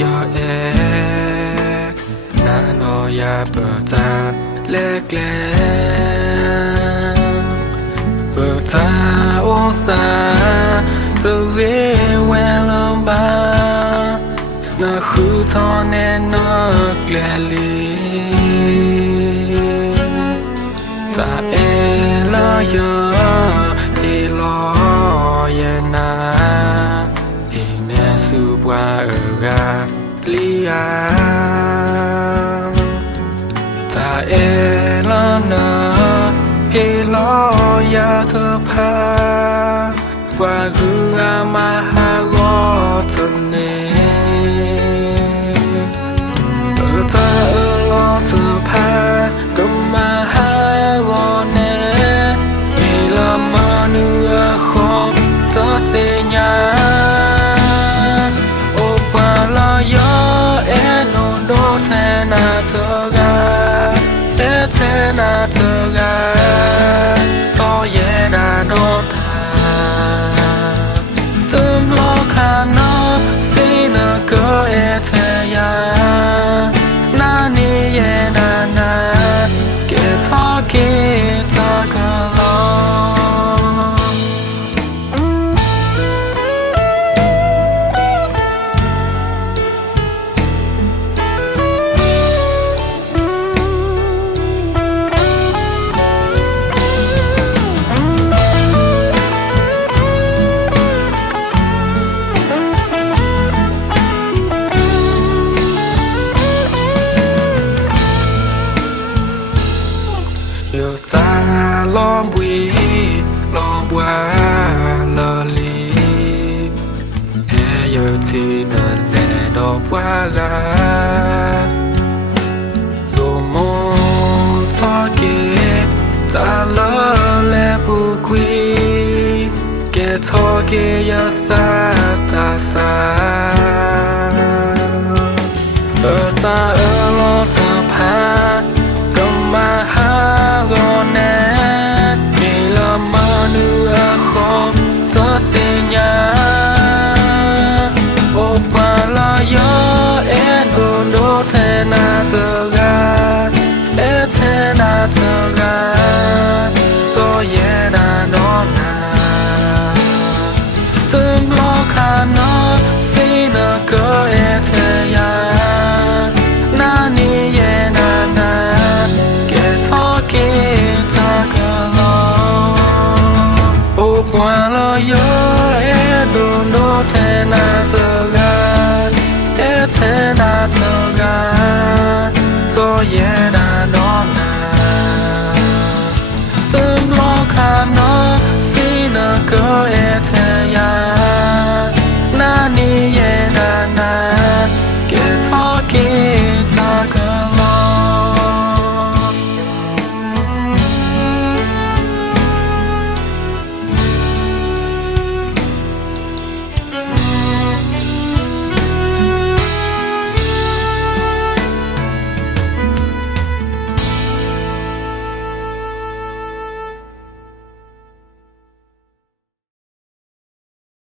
ya na no ya bata lekle bata osa the way well ba na khu thon ne no clearly ta ela ya elo ya na ine su bwa ga lia ta ela na elo ya the pa bwa gu ma ha go tne ta elo the pa ma ha go ne ela ma nu a kho ta te nya o pa la ya e no do the na to ga e the na to ga to ye na do ta tum lo kha no si na ko e the ya na ni ye na na ke tha ke ta ka lo yo ta lom bui lom bua lo li e yo ti na le do bua ga so mo ta ke ta lo le bu qui ke to ke ya sa ta sa ta lo ta pa ma ha go ne ni la ma nu a kho ta te nya o pa la ya e no no the na so ga